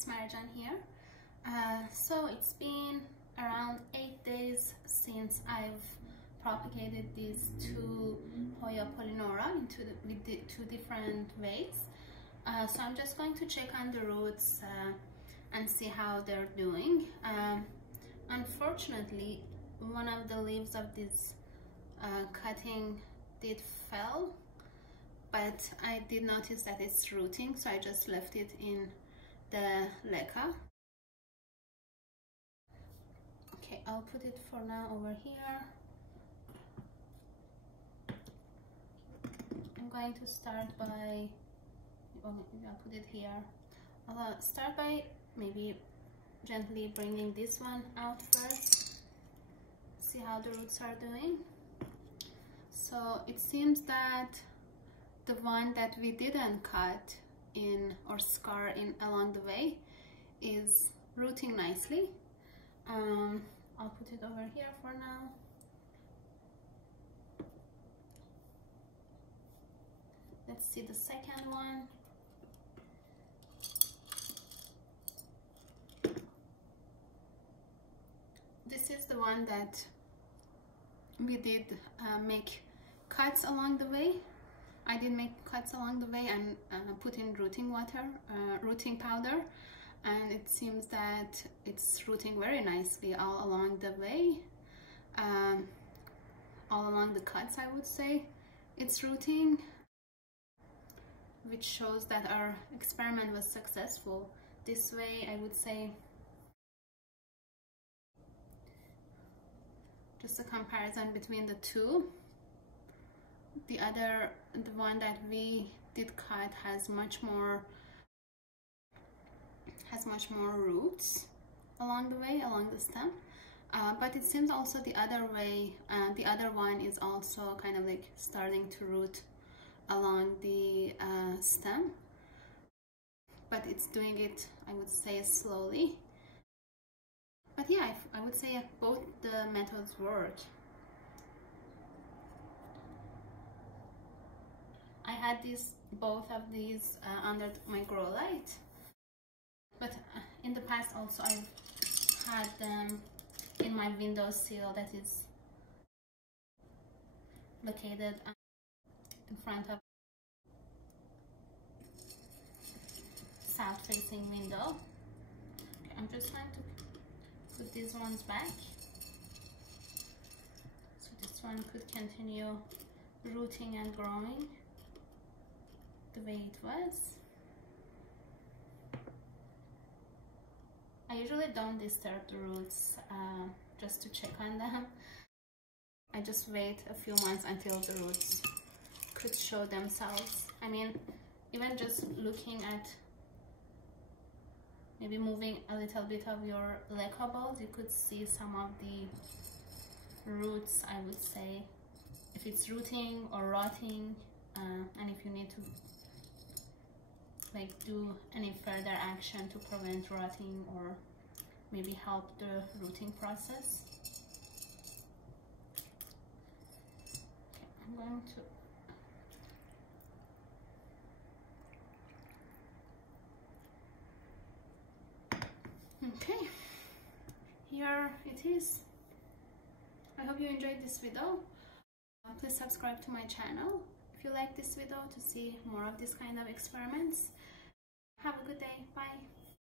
it's Marjan here. So it's been around 8 days since I've propagated these two Hoya Polyneura with the two different ways. So I'm just going to check on the roots and see how they're doing. Unfortunately, one of the leaves of this cutting did fell, but I did notice that it's rooting, so I just left it in the leca. Okay, I'll put it for now over here. I'm going to start by, maybe I'll put it here. I'll start by maybe gently bringing this one out first. See how the roots are doing. So it seems that the one that we didn't cut in or scar in along the way is rooting nicely. I'll put it over here for now. Let's see the second one. This is the one that we did make cuts along the way. I did make cuts along the way and put in rooting water, rooting powder, and it seems that it's rooting very nicely all along the way, all along the cuts. I would say it's rooting, which shows that our experiment was successful. This way, I would say, just a comparison between the two. The one that we did cut has much more roots along the way, along the stem. But it seems also the other way, the other one is also kind of like starting to root along the stem. But it's doing it, I would say, slowly. But yeah, I would say both the methods work. I had both of these under my grow light, but in the past also I've had them in my windowsill that is located in front of south-facing window. Okay, I'm just going to put these ones back, so this one could continue rooting and growing the way it was. I usually don't disturb the roots just to check on them. I just wait a few months until the roots could show themselves. I mean, even just looking at maybe moving a little bit of your leca balls, you could see some of the roots, I would say, if it's rooting or rotting, and if you need to like do any further action to prevent rotting or maybe help the rooting process. Okay, I'm going to okay, here it is. I hope you enjoyed this video. Please subscribe to my channel if you like this video to see more of this kind of experiments. Have a good day. Bye.